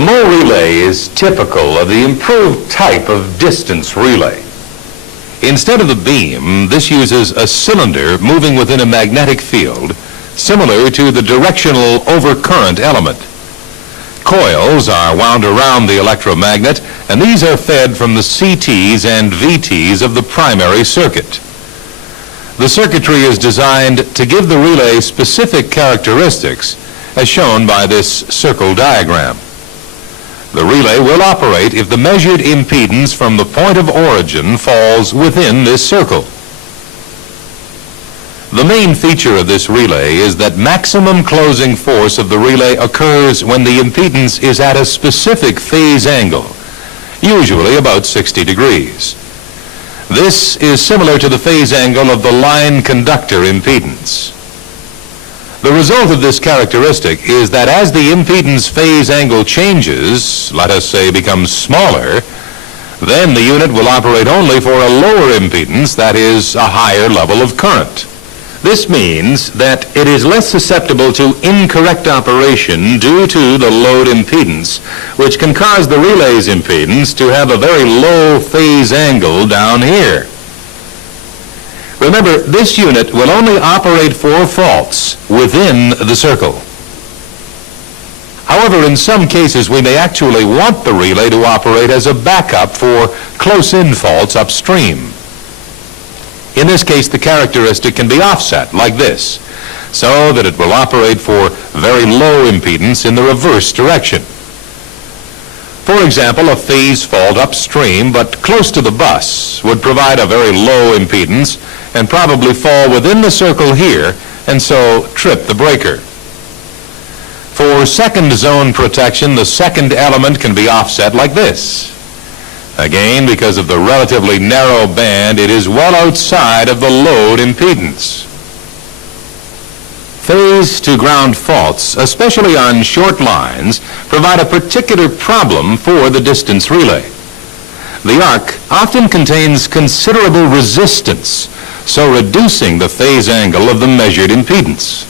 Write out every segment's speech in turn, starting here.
The Mo relay is typical of the improved type of distance relay. Instead of the beam, this uses a cylinder moving within a magnetic field, similar to the directional overcurrent element. Coils are wound around the electromagnet, and these are fed from the CTs and VTs of the primary circuit. The circuitry is designed to give the relay specific characteristics, as shown by this circle diagram. The relay will operate if the measured impedance from the point of origin falls within this circle. The main feature of this relay is that maximum closing force of the relay occurs when the impedance is at a specific phase angle, usually about 60 degrees. This is similar to the phase angle of the line conductor impedance. The result of this characteristic is that as the impedance phase angle changes, let us say becomes smaller, then the unit will operate only for a lower impedance, that is, a higher level of current. This means that it is less susceptible to incorrect operation due to the load impedance, which can cause the relay's impedance to have a very low phase angle down here. Remember, this unit will only operate for faults within the circle. However, in some cases, we may actually want the relay to operate as a backup for close-in faults upstream. In this case, the characteristic can be offset like this, so that it will operate for very low impedance in the reverse direction. For example, a phase fault upstream but close to the bus would provide a very low impedance and probably fall within the circle here and so trip the breaker. For second zone protection, the second element can be offset like this. Again, because of the relatively narrow band, it is well outside of the load impedance. Phase to ground faults, especially on short lines, provide a particular problem for the distance relay. The arc often contains considerable resistance, so reducing the phase angle of the measured impedance.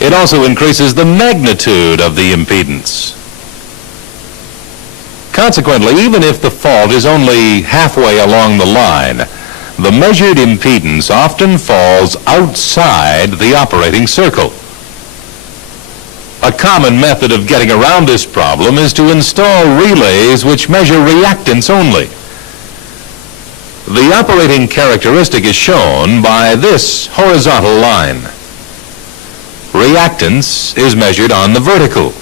It also increases the magnitude of the impedance. Consequently, even if the fault is only halfway along the line, the measured impedance often falls outside the operating circle. A common method of getting around this problem is to install relays which measure reactance only. The operating characteristic is shown by this horizontal line. Reactance is measured on the vertical.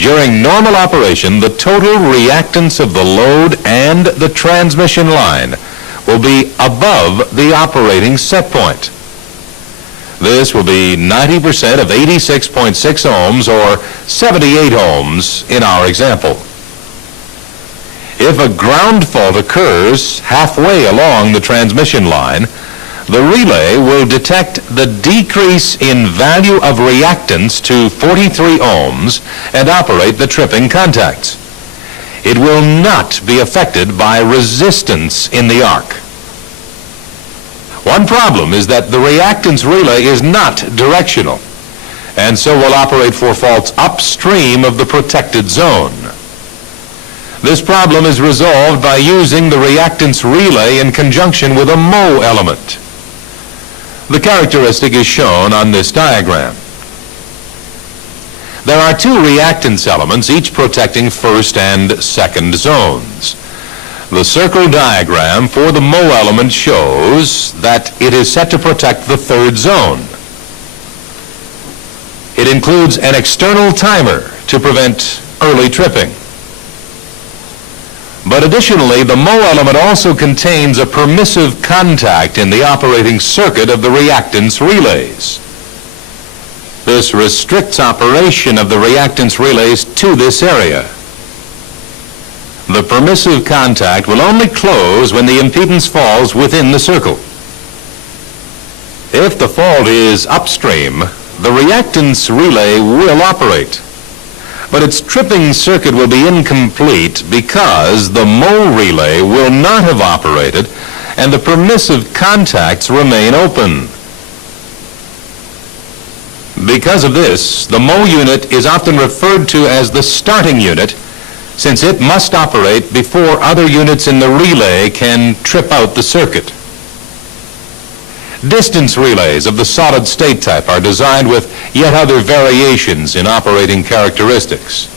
During normal operation, the total reactance of the load and the transmission line will be above the operating set point. This will be 90% of 86.6 ohms or 78 ohms in our example. If a ground fault occurs halfway along the transmission line, the relay will detect the decrease in value of reactance to 43 ohms and operate the tripping contacts. It will not be affected by resistance in the arc. One problem is that the reactance relay is not directional, and so will operate for faults upstream of the protected zone. This problem is resolved by using the reactance relay in conjunction with a Mo element. The characteristic is shown on this diagram. There are two reactance elements, each protecting first and second zones. The circle diagram for the Mo element shows that it is set to protect the third zone. It includes an external timer to prevent early tripping. But additionally, the Mo element also contains a permissive contact in the operating circuit of the reactance relays. This restricts operation of the reactance relays to this area. The permissive contact will only close when the impedance falls within the circle. If the fault is upstream, the reactance relay will operate. But its tripping circuit will be incomplete because the Mo relay will not have operated and the permissive contacts remain open. Because of this, the MO unit is often referred to as the starting unit, since it must operate before other units in the relay can trip out the circuit. Distance relays of the solid state type are designed with yet other variations in operating characteristics.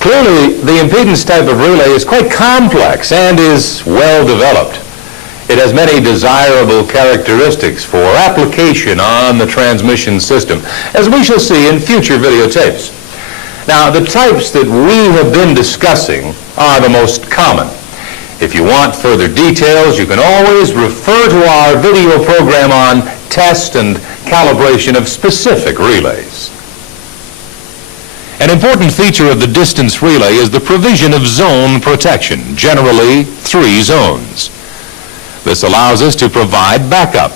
Clearly, the impedance type of relay is quite complex and is well developed. It has many desirable characteristics for application on the transmission system, as we shall see in future videotapes. Now, the types that we have been discussing are the most common. If you want further details, you can always refer to our video program on test and calibration of specific relays. An important feature of the distance relay is the provision of zone protection, generally 3 zones. This allows us to provide backup.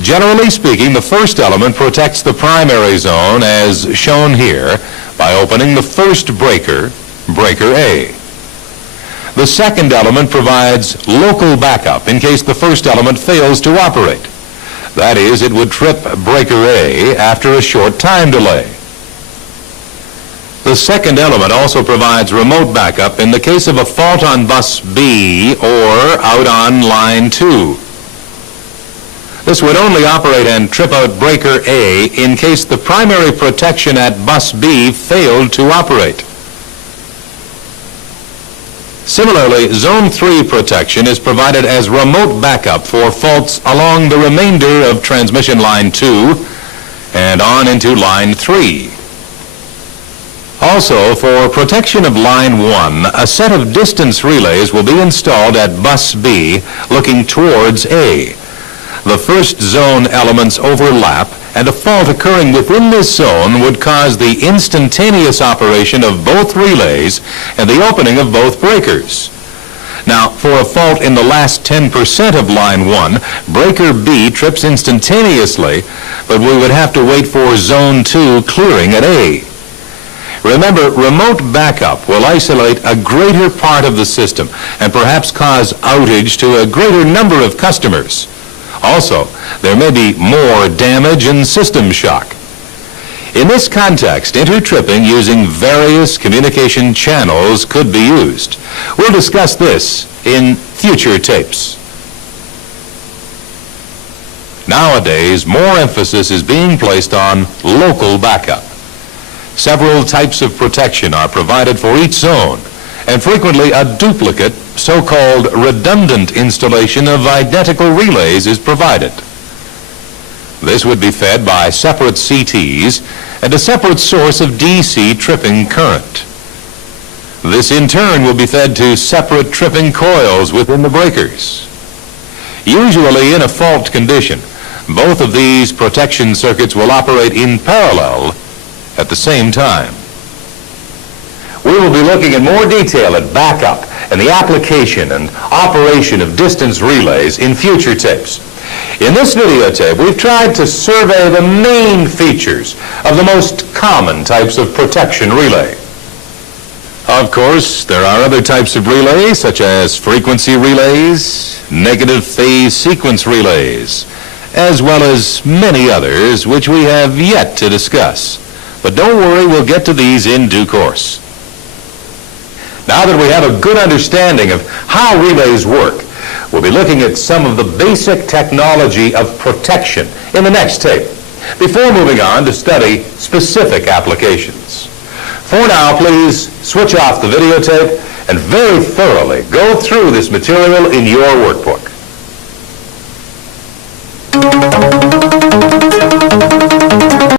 Generally speaking, the first element protects the primary zone, as shown here, by opening the first breaker, breaker A. The second element provides local backup in case the first element fails to operate. That is, it would trip breaker A after a short time delay. The second element also provides remote backup in the case of a fault on bus B or out on line 2. This would only operate and trip out breaker A in case the primary protection at bus B failed to operate. Similarly, Zone 3 protection is provided as remote backup for faults along the remainder of transmission line 2 and on into line 3. Also, for protection of line 1, a set of distance relays will be installed at bus B looking towards A. The first zone elements overlap, and a fault occurring within this zone would cause the instantaneous operation of both relays and the opening of both breakers. Now, for a fault in the last 10% of line 1, breaker B trips instantaneously, but we would have to wait for zone 2 clearing at A. Remember, remote backup will isolate a greater part of the system and perhaps cause outage to a greater number of customers. Also, there may be more damage and system shock. In this context, intertripping using various communication channels could be used. We'll discuss this in future tapes. Nowadays, more emphasis is being placed on local backup. Several types of protection are provided for each zone, and frequently a duplicate, so-called redundant installation of identical relays is provided. This would be fed by separate CTs and a separate source of DC tripping current. This in turn will be fed to separate tripping coils within the breakers. Usually in a fault condition, both of these protection circuits will operate in parallel at the same time. We will be looking in more detail at backup and the application and operation of distance relays in future tapes. In this videotape, we've tried to survey the main features of the most common types of protection relay. Of course, there are other types of relays, such as frequency relays, negative phase sequence relays, as well as many others which we have yet to discuss. But don't worry, we'll get to these in due course. Now that we have a good understanding of how relays work, we'll be looking at some of the basic technology of protection in the next tape, before moving on to study specific applications. For now, please switch off the videotape and very thoroughly go through this material in your workbook.